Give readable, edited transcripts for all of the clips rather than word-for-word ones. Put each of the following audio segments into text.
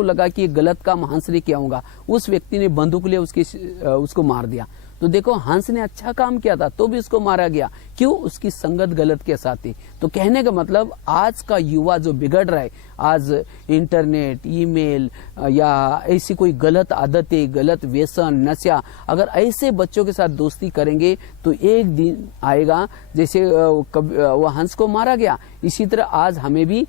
उसको लगा कि ये गलत काम हंस ने किया होगा, उस व्यक्ति ने बंदूक ले उसको मार दिया। तो देखो हंस ने अच्छा काम किया था तो भी उसको मारा गया, क्यों? उसकी संगत गलत के साथ थी। तो कहने का मतलब आज का युवा जो बिगड़ रहा है, आज इंटरनेट, ईमेल या ऐसी कोई गलत आदतें, गलत व्यसन, नशा, अगर ऐसे बच्चों के साथ दोस्ती करेंगे तो एक दिन आएगा जैसे वो हंस को मारा गया, इसी तरह आज हमें भी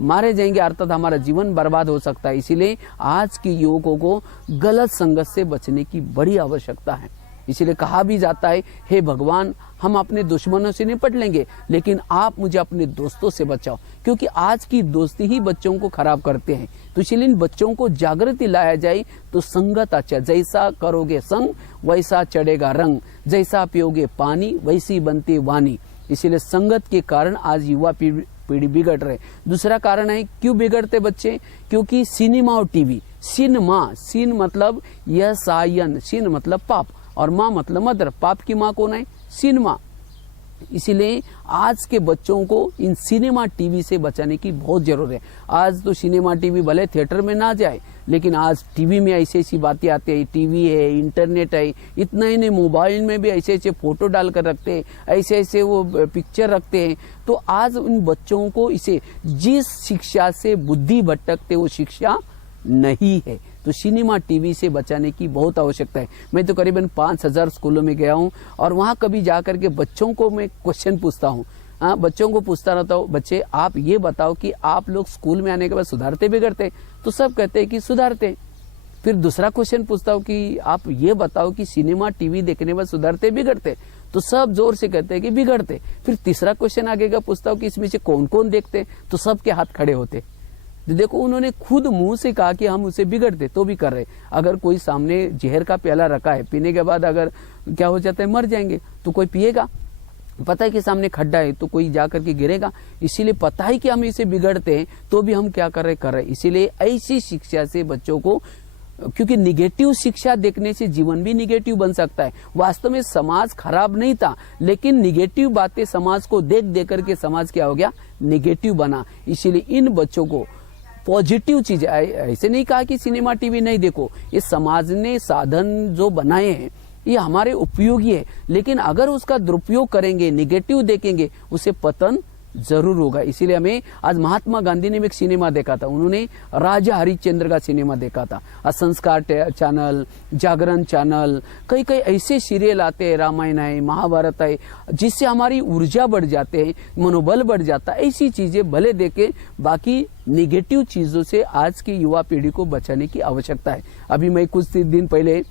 मारे जाएंगे, अर्थात हमारा जीवन बर्बाद हो सकता है। इसीलिए आज के युवकों को गलत संगत से बचने की बड़ी आवश्यकता है। इसीलिए कहा भी जाता है, हे भगवान, हम अपने दुश्मनों से निपट लेंगे लेकिन आप मुझे अपने दोस्तों से बचाओ, क्योंकि आज की दोस्ती ही बच्चों को खराब करते हैं। तो इसलिए इन बच्चों को जागृति लाया जाए तो संगत अच्छा, जैसा करोगे संग वैसा चढ़ेगा रंग, जैसा पियोगे पानी वैसी बनती वाणी। इसीलिए संगत के कारण आज युवा पीढ़ी बिगड़ रहे। दूसरा कारण है क्यों बिगड़ते बच्चे, क्योंकि सिनेमा और टीवी। सीन मतलब यसायन, सीन मतलब पाप और माँ मतलब मदर, पाप की माँ कौन है? सिनेमा। इसीलिए आज के बच्चों को इन सिनेमा टीवी से बचाने की बहुत जरूरत है। आज तो सिनेमा टीवी भले थिएटर में ना जाए, लेकिन आज टीवी में ऐसी ऐसी बातें आती है, टीवी है, इंटरनेट है, इतना ही नहीं मोबाइल में भी ऐसे ऐसे फोटो डालकर रखते हैं, ऐसे ऐसे वो पिक्चर रखते हैं। तो आज उन बच्चों को इसे जिस शिक्षा से बुद्धि भटकते वो शिक्षा नहीं है, तो सिनेमा टीवी से बचाने की बहुत आवश्यकता है। मैं तो करीबन 5000 स्कूलों में गया हूँ और वहाँ कभी जाकर के बच्चों को मैं क्वेश्चन पूछता हूँ। बच्चों को पूछता रहता हूँ, बच्चे आप ये बताओ कि आप लोग स्कूल में आने के बाद सुधारते बिगड़ते? तो सब कहते हैं कि सुधारते। फिर दूसरा क्वेश्चन पूछता हूँ कि आप ये बताओ कि सिनेमा टीवी देखने के बाद सुधारते बिगड़ते? तो सब जोर से कहते हैं कि बिगड़ते। फिर तीसरा क्वेश्चन आगे का पूछता हूँ कि इसमें से कौन कौन देखते? तो सबके हाथ खड़े होते। देखो उन्होंने खुद मुंह से कहा कि हम उसे बिगड़ते तो भी कर रहे। अगर कोई सामने जहर का प्याला रखा है, पीने के बाद अगर क्या हो जाता है, मर जाएंगे, तो कोई पिएगा? पता है कि सामने खड्डा है तो कोई जा करके गिरेगा। इसीलिए पता है कि हम इसे बिगड़ते हैं तो भी हम क्या कर रहे। इसीलिए ऐसी शिक्षा से बच्चों को, क्योंकि निगेटिव शिक्षा देखने से जीवन भी निगेटिव बन सकता है। वास्तव में समाज खराब नहीं था, लेकिन निगेटिव बातें समाज को देख देख करके समाज क्या हो गया, निगेटिव बना। इसीलिए इन बच्चों को पॉजिटिव चीज, ऐसे नहीं कहा कि सिनेमा टीवी नहीं देखो, ये समाज ने साधन जो बनाए हैं ये हमारे उपयोगी है, लेकिन अगर उसका दुरुपयोग करेंगे, निगेटिव देखेंगे, उसे पतन जरूर होगा। इसीलिए हमें आज महात्मा गांधी ने एक सिनेमा देखा था, उन्होंने राजा हरिश्चंद्र का सिनेमा देखा था। संस्कार चैनल, जागरण चैनल, कई कई ऐसे सीरियल आते हैं, रामायण है, महाभारत है, जिससे हमारी ऊर्जा बढ़ जाते हैं, मनोबल बढ़ जाता है। ऐसी चीजें भले देखें, बाकी निगेटिव चीजों से आज की युवा पीढ़ी को बचाने की आवश्यकता है। अभी मैं कुछ दिन पहले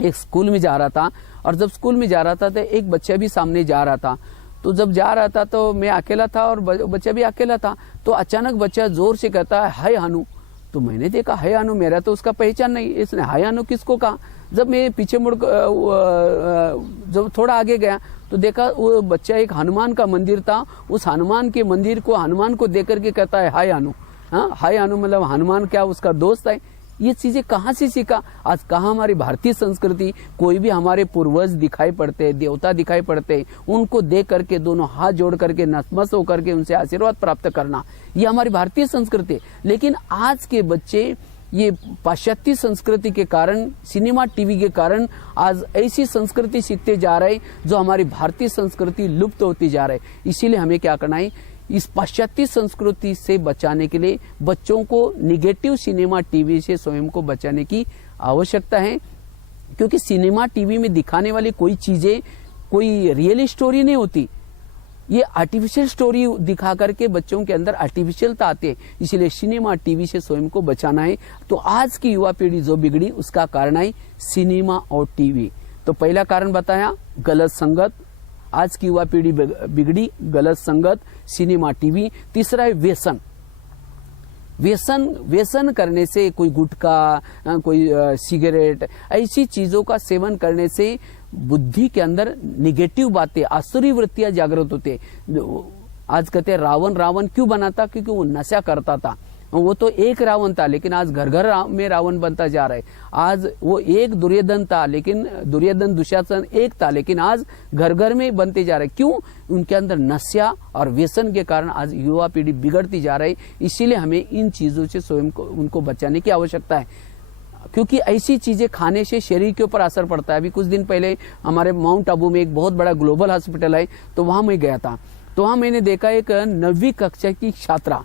एक स्कूल में जा रहा था, और जब स्कूल में जा रहा था तो एक बच्चा भी सामने जा रहा था। तो जब जा रहा था तो मैं अकेला था और बच्चा भी अकेला था। तो अचानक बच्चा जोर से कहता है, हाय हानू। तो मैंने देखा हाय हानू, मेरा तो उसका पहचान नहीं, इसने हाय हानू किसको कहा। जब मैं पीछे मुड़ जब थोड़ा आगे गया तो देखा वो बच्चा एक हनुमान का मंदिर था, उस हनुमान के मंदिर को, हनुमान को देख करके कहता है हाय हानू। हाँ, हाय हानू मतलब हनुमान क्या उसका दोस्त है। ये चीजें कहाँ से सीखा? आज कहाँ हमारी भारतीय संस्कृति, कोई भी हमारे पूर्वज दिखाई पड़ते हैं, देवता दिखाई पड़ते हैं, उनको देख करके दोनों हाथ जोड़ करके नतमस्तक होकर के उनसे आशीर्वाद प्राप्त करना, ये हमारी भारतीय संस्कृति है। लेकिन आज के बच्चे ये पाश्चात्य संस्कृति के कारण, सिनेमा टीवी के कारण आज ऐसी संस्कृति सीखते जा रहे हैं जो हमारी भारतीय संस्कृति लुप्त होती जा रही है। इसीलिए हमें क्या करना है, इस पाश्चात्य संस्कृति से बचाने के लिए बच्चों को निगेटिव सिनेमा टीवी से स्वयं को बचाने की आवश्यकता है। क्योंकि सिनेमा टीवी में दिखाने वाली कोई चीजें कोई रियल स्टोरी नहीं होती, ये आर्टिफिशियल स्टोरी दिखा करके बच्चों के अंदर आर्टिफिशियलता आती है। इसलिए सिनेमा टीवी से स्वयं को बचाना है। तो आज की युवा पीढ़ी जो बिगड़ी उसका कारण है सिनेमा और टीवी। तो पहला कारण बताया गलत संगत, आज की युवा पीढ़ी बिगड़ी, गलत संगत, सिनेमा टीवी। तीसरा है व्यसन। व्यसन करने से, कोई गुटखा, कोई सिगरेट, ऐसी चीजों का सेवन करने से बुद्धि के अंदर निगेटिव बातें, आसुरी वृत्तियां जागृत होते। आज कहते हैं रावण क्यों बना था? क्योंकि वो नशा करता था। वो तो एक रावण था, लेकिन आज घर घर में रावण बनता जा रहा है। आज वो एक दुर्योधन था, लेकिन दुर्योधन दुशासन एक था, लेकिन आज घर घर में बनते जा रहे। क्यों? उनके अंदर नशा और व्यसन के कारण आज युवा पीढ़ी बिगड़ती जा रही। इसीलिए हमें इन चीजों से स्वयं को उनको बचाने की आवश्यकता है, क्योंकि ऐसी चीजें खाने से शरीर के ऊपर असर पड़ता है। अभी कुछ दिन पहले हमारे माउंट आबू में एक बहुत बड़ा ग्लोबल हॉस्पिटल है, तो वहां मैं गया था। तो वहां मैंने देखा एक 9वीं कक्षा की छात्रा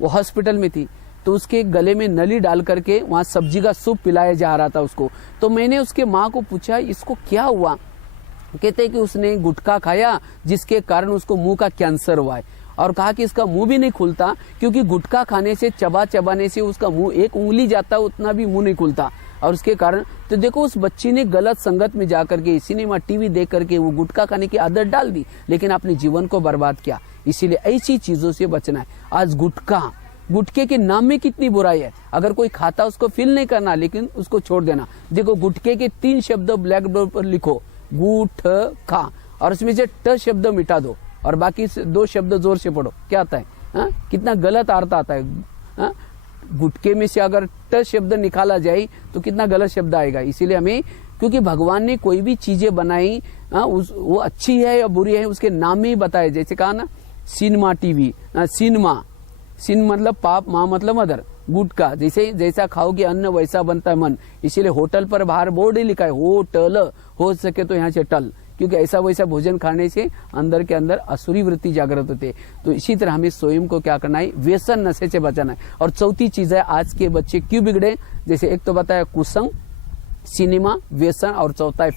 वो हॉस्पिटल में थी, तो उसके गले में नली डाल करके वहां सब्जी का सूप पिलाया जा रहा था उसको। तो मैंने उसके माँ को पूछा इसको क्या हुआ? कहते कि उसने गुटखा खाया जिसके कारण उसको मुंह का कैंसर हुआ है, और कहा कि इसका मुंह भी नहीं खुलता, क्योंकि गुटखा खाने से चबाने से उसका मुंह एक उंगली जाता उतना भी मुंह नहीं खुलता, और उसके कारण तो देखो उस बच्ची ने गलत संगत में जाकर के सिनेमा टीवी देख करके वो गुटखा खाने की आदत डाल दी, लेकिन अपने जीवन को बर्बाद किया। इसीलिए ऐसी चीजों से बचना है। आज गुटखे के नाम में कितनी बुराई है। अगर कोई खाता उसको फील नहीं करना, लेकिन उसको छोड़ देना। देखो गुटखे के 3 शब्द ब्लैक बोर्ड पर लिखो, गुटखा, और उसमें से ट शब्द मिटा दो और बाकी 2 शब्द जोर से पढ़ो, क्या आता है? हा? कितना गलत अर्थ आता है। हा? गुटके में से अगर ट शब्द निकाला जाए तो कितना गलत शब्द आएगा। इसीलिए हमें, क्योंकि भगवान ने कोई भी चीजें बनाई वो अच्छी है या बुरी है उसके नाम में ही बताया। जैसे कहा ना सिनेमा टीवी, सिन मतलब पाप, माँ मतलब मदर, गुटखा जैसे जैसा खाओगे अन्न वैसा बनता है मन। इसीलिए होटल पर बाहर बोर्ड ही लिखा है होटल, हो सके तो यहाँ से टल, क्योंकि ऐसा वैसा भोजन खाने से अंदर के अंदर असुरी वृत्ति जागृत होते। तो इसी तरह हमें स्वयं को क्या करना है? व्यसन नशे से बचाना है। और चौथी चीज है आज के बच्चे क्यों बिगड़े, जैसे एक तो बताया कुसंग, सिनेमा, व्यसन, और चौथा है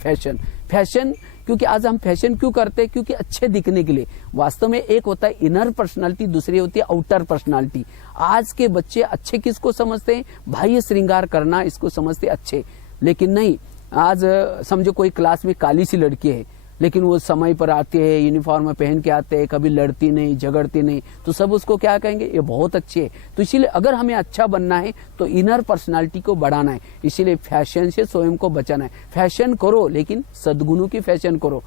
फैशन। क्योंकि आज हम फैशन क्यों करते हैं? क्योंकि अच्छे दिखने के लिए। वास्तव में एक होता है इनर पर्सनालिटी, दूसरी होती है आउटर पर्सनालिटी। आज के बच्चे अच्छे किसको समझते हैं? बाह्य श्रृंगार करना इसको समझते अच्छे, लेकिन नहीं। आज समझो कोई क्लास में काली सी लड़की है, लेकिन वो समय पर आते हैं, यूनिफॉर्म पहन के आते हैं, कभी लड़ती नहीं, झगड़ती नहीं, तो सब उसको क्या कहेंगे? ये बहुत अच्छे है। तो इसीलिए अगर हमें अच्छा बनना है तो इनर पर्सनालिटी को बढ़ाना है। इसीलिए फैशन से स्वयं को बचाना है। फैशन करो, लेकिन सद्गुणों की फैशन करो।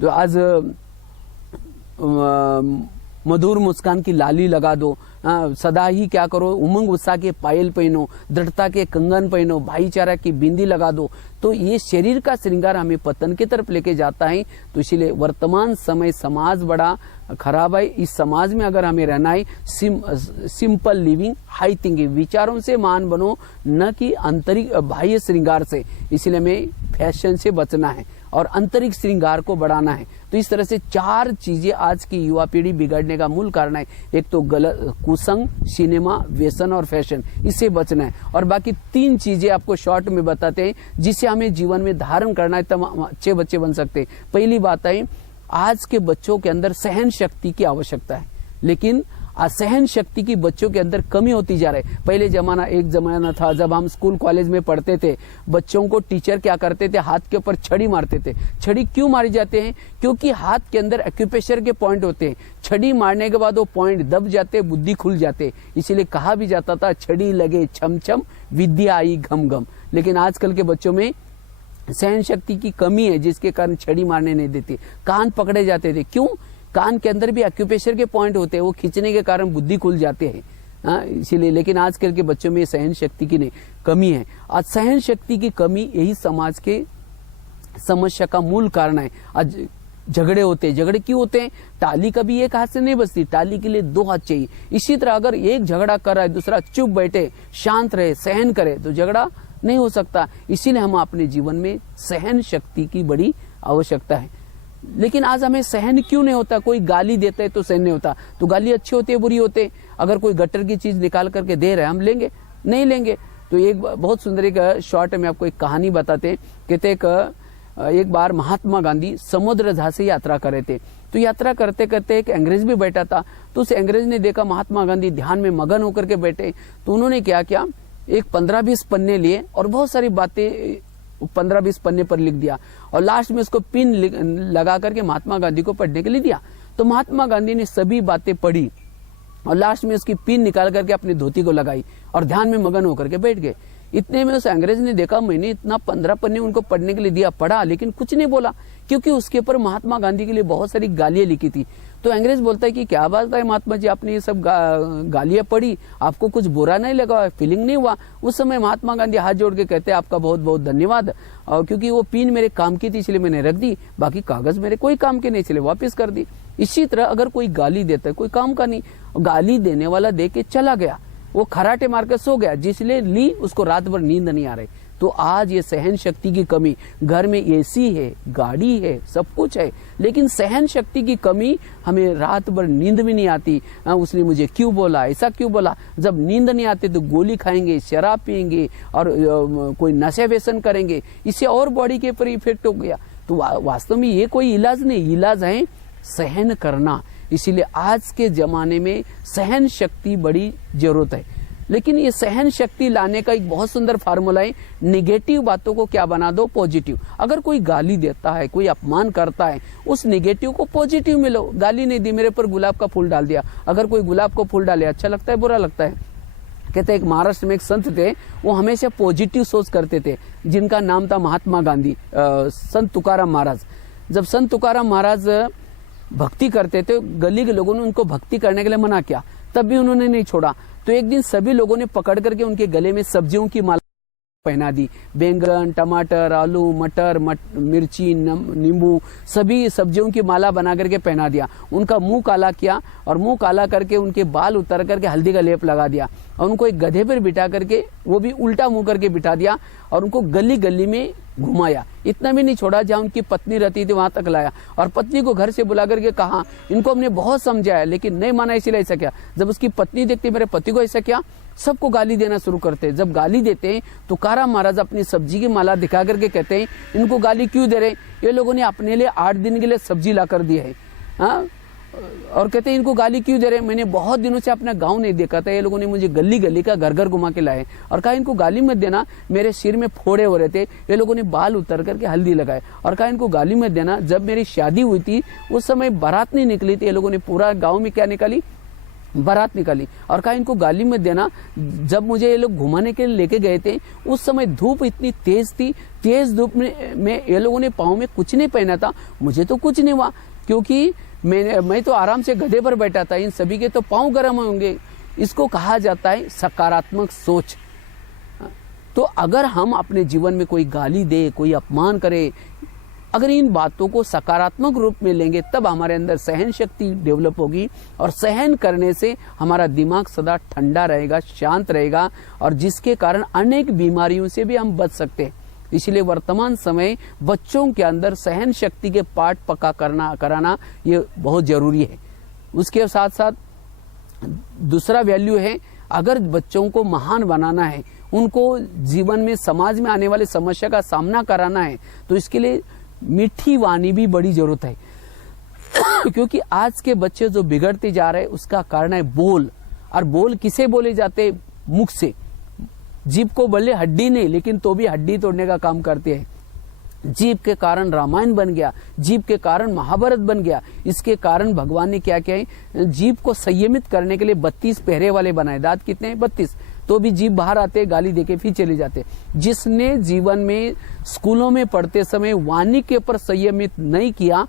तो आज मधुर मुस्कान की लाली लगा दो, सदा ही क्या करो? उमंग उत्साह के पायल पहनो, दृढ़ता के कंगन पहनो, भाईचारा की बिंदी लगा दो। तो ये शरीर का श्रृंगार हमें पतन की तरफ लेके जाता है। तो इसीलिए वर्तमान समय समाज बड़ा खराब है। इस समाज में अगर हमें रहना है, सिंपल लिविंग, हाई थिंकिंग, विचारों से मान बनो, न कि आंतरिक बाह्य श्रृंगार से। इसलिए हमें फैशन से बचना है और आंतरिक श्रृंगार को बढ़ाना है। तो इस तरह से 4 चीजें आज की युवा पीढ़ी बिगड़ने का मूल कारण है। एक तो गलत कुसंग, सिनेमा, व्यसन और फैशन, इससे बचना है। और बाकी 3 चीजें आपको शॉर्ट में बताते हैं जिसे हमें जीवन में धारण करना है, तब अच्छे बच्चे बन सकते हैं। पहली बात है, आज के बच्चों के अंदर सहन शक्ति की आवश्यकता है, लेकिन असहन शक्ति की बच्चों के अंदर कमी होती जा रही है। पहले एक जमाना था जब हम स्कूल कॉलेज में पढ़ते थे, बच्चों को टीचर क्या करते थे? हाथ के ऊपर छड़ी मारते थे। छड़ी क्यों मारी जाते हैं? क्योंकि हाथ के अंदर एक्यूप्रेशर के पॉइंट होते हैं। छड़ी मारने के बाद वो पॉइंट दब जाते, बुद्धि खुल जाते। इसीलिए कहा भी जाता था छड़ी लगे छम छम, विद्या आई घम घम। लेकिन आजकल के बच्चों में सहन शक्ति की कमी है, जिसके कारण छड़ी मारने नहीं देती। कान पकड़े जाते थे, क्यों? कान के अंदर भी एक्यूप्रेशर के पॉइंट होते हैं, वो खींचने के कारण बुद्धि खुल जाते हैं। इसीलिए, लेकिन आजकल के बच्चों में सहन शक्ति की कमी है। आज सहन शक्ति की कमी यही समाज के समस्या का मूल कारण है। आज झगड़े होते हैं। झगड़े क्यों होते हैं? टाली कभी एक हाथ से नहीं बजती, टाली के लिए 2 हाथ चाहिए। इसी तरह अगर एक झगड़ा कर रहा है, दूसरा चुप बैठे, शांत रहे, सहन करे, तो झगड़ा नहीं हो सकता। इसीलिए हम अपने जीवन में सहन शक्ति की बड़ी आवश्यकता है। लेकिन आज हमें सहन क्यों नहीं होता? कोई गाली देता है तो सहन नहीं होता। तो गाली अच्छी होती है, बुरी होती है? अगर कोई गटर की चीज निकाल करके दे रहा है, हम लेंगे? नहीं लेंगे। तो एक बहुत सुंदर एक शॉर्ट में आपको एक कहानी बताते हैं। कहते एक बार महात्मा गांधी समुद्र जहाज से यात्रा कर रहे थे। तो यात्रा करते करते एक अंग्रेज भी बैठा था। तो उस अंग्रेज ने देखा महात्मा गांधी ध्यान में मगन होकर के बैठे। तो उन्होंने क्या किया, एक 15-20 पन्ने लिए और बहुत सारी बातें 15-20 पन्ने पर लिख दिया, और लास्ट में उसको पिन लगा करके महात्मा गांधी को पढ़ने के लिए दिया। तो महात्मा गांधी ने सभी बातें पढ़ी और लास्ट में उसकी पिन निकाल करके अपनी धोती को लगाई और ध्यान में मगन होकर के बैठ गए। इतने में उस अंग्रेज ने देखा, मैंने इतना 15 पन्ने उनको पढ़ने के लिए दिया, पढ़ा, लेकिन कुछ नहीं बोला, क्योंकि उसके ऊपर महात्मा गांधी के लिए बहुत सारी गालियां लिखी थी। तो अंग्रेज बोलता है कि क्या बात है महात्मा जी, आपने ये सब गालियां पड़ी, आपको कुछ बुरा नहीं लगा, फीलिंग नहीं हुआ? उस समय महात्मा गांधी हाथ जोड़ के कहते हैं आपका बहुत बहुत धन्यवाद, और क्योंकि वो पिन मेरे काम की थी इसलिए मैंने रख दी, बाकी कागज मेरे कोई काम के नहीं इसलिए वापस कर दी। इसी तरह अगर कोई गाली देता है, कोई काम का नहीं, गाली देने वाला दे के चला गया, वो खराटे मार के सो गया, जिसलिए ली उसको रात भर नींद नहीं आ रही। तो आज ये सहन शक्ति की कमी, घर में एसी है, गाड़ी है, सब कुछ है, लेकिन सहन शक्ति की कमी, हमें रात भर नींद भी नहीं आती। उसने मुझे क्यों बोला, ऐसा क्यों बोला? जब नींद नहीं आती तो गोली खाएंगे, शराब पियेंगे और कोई नशे व्यसन करेंगे, इससे और बॉडी के ऊपर इफेक्ट हो गया। तो वास्तव में ये कोई इलाज नहीं, इलाज है सहन करना। इसीलिए आज के जमाने में सहन शक्ति बड़ी जरूरत है। लेकिन ये सहन शक्ति लाने का एक बहुत सुंदर फार्मूला है, निगेटिव बातों को क्या बना दो पॉजिटिव। अगर कोई गाली देता है, कोई अपमान करता है, उस निगेटिव को पॉजिटिव में लो। गाली नहीं दी, मेरे पर गुलाब का फूल डाल दिया। अगर कोई गुलाब का फूल डाले, अच्छा लगता है बुरा लगता है? कहते एक महाराष्ट्र में एक संत थे, वो हमेशा पॉजिटिव सोच करते थे, जिनका नाम था महात्मा गांधी, संत तुकाराम महाराज। जब संत तुकाराम महाराज भक्ति करते थे, गली के लोगों ने उनको भक्ति करने के लिए मना किया, तब भी उन्होंने नहीं छोड़ा। तो एक दिन सभी लोगों ने पकड़ करके उनके गले में सब्जियों की माला पहना दी। बैंगन, टमाटर, आलू, मटर, मिर्ची, नींबू, सभी सब्जियों की माला बना करके पहना दिया। उनका मुंह काला किया और मुंह काला करके उनके बाल उतार करके हल्दी का लेप लगा दिया और उनको एक गधे पर बिठा करके, वो भी उल्टा मुंह करके बिठा दिया और उनको गली गली में घुमाया। इतना भी नहीं छोड़ा, जहाँ उनकी पत्नी रहती थी वहां तक लाया और पत्नी को घर से बुला करके कहा, इनको हमने बहुत समझाया लेकिन नहीं माना, इसीलिए ऐसा किया। जब उसकी पत्नी देखती मेरे पति को ऐसा किया, सबको गाली देना शुरू करते हैं। जब गाली देते हैं तो तुकाराम महाराज अपनी सब्जी की माला दिखा करके कहते हैं, इनको गाली क्यों दे रहे? ये लोगों ने अपने लिए 8 दिन के लिए सब्जी ला कर दी है, हाँ? और कहते हैं इनको गाली क्यों दे रहे? मैंने बहुत दिनों से अपना गांव नहीं देखा था, ये लोगों ने मुझे गली गली का घर घर घुमा के लाए और कहा इनको गाली मत देना, मेरे सिर में फोड़े हो रहे थे, ये लोगों ने बाल उतर करके हल्दी लगाए और कहा इनको गाली मत देना। जब मेरी शादी हुई थी उस समय बारात नहीं निकली थी, ये लोगों ने पूरा गाँव में क्या निकाली, बारात निकाली और कहा इनको गाली मत देना। जब मुझे ये लोग घुमाने के लिए लेके गए थे उस समय धूप इतनी तेज थी, तेज धूप में ये लोगों ने पाँव में कुछ नहीं पहना था, मुझे तो कुछ नहीं हुआ क्योंकि मैं तो आराम से गधे पर बैठा था, इन सभी के तो पाँव गर्म होंगे। इसको कहा जाता है सकारात्मक सोच। तो अगर हम अपने जीवन में कोई गाली दे, कोई अपमान करे, अगर इन बातों को सकारात्मक रूप में लेंगे तब हमारे अंदर सहन शक्ति डेवलप होगी और सहन करने से हमारा दिमाग सदा ठंडा रहेगा, शांत रहेगा और जिसके कारण अनेक बीमारियों से भी हम बच सकते हैं। इसलिए वर्तमान समय बच्चों के अंदर सहन शक्ति के पाठ पक्का कराना ये बहुत जरूरी है। उसके साथ साथ दूसरा वैल्यू है, अगर बच्चों को महान बनाना है, उनको जीवन में समाज में आने वाले समस्या का सामना कराना है, तो इसके लिए मीठी वाणी भी बड़ी जरूरत है क्योंकि आज के बच्चे जो बिगड़ते जा रहे हैं उसका कारण है बोल। और बोल किसे बोले जाते? मुख से। जीभ को बोले हड्डी नहीं, लेकिन तो भी हड्डी तोड़ने का काम करते हैं। जीभ के कारण रामायण बन गया, जीभ के कारण महाभारत बन गया। इसके कारण भगवान ने क्या किया है, जीभ को संयमित करने के लिए 32 पहरे वाले बनाए। दांत कितने हैं? 32। तो भी जीभ बाहर आते, गाली देके फिर चले जाते। जिसने जीवन में स्कूलों में पढ़ते समय वाणी के ऊपर संयमित नहीं किया,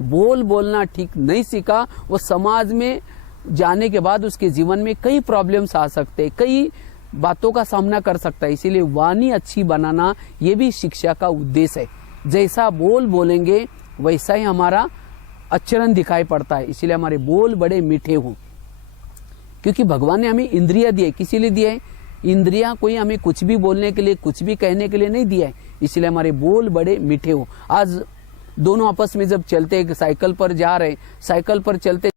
बोलना ठीक नहीं सीखा, वो समाज में जाने के बाद उसके जीवन में कई प्रॉब्लम्स आ सकते, कई बातों का सामना कर सकता है। इसीलिए वाणी अच्छी बनाना ये भी शिक्षा का उद्देश्य है। जैसा बोलेंगे वैसा ही हमारा आचरण दिखाई पड़ता है। इसीलिए हमारे बोल बड़े मीठे हों, क्योंकि भगवान ने हमें इंद्रियां दी है। किसी लिए दिया है? इंद्रियां कोई हमें कुछ भी बोलने के लिए, कुछ भी कहने के लिए नहीं दिया है। इसलिए हमारे बोल बड़े मीठे हों। आज दोनों आपस में जब चलते, साइकिल पर जा रहे, साइकिल पर चलते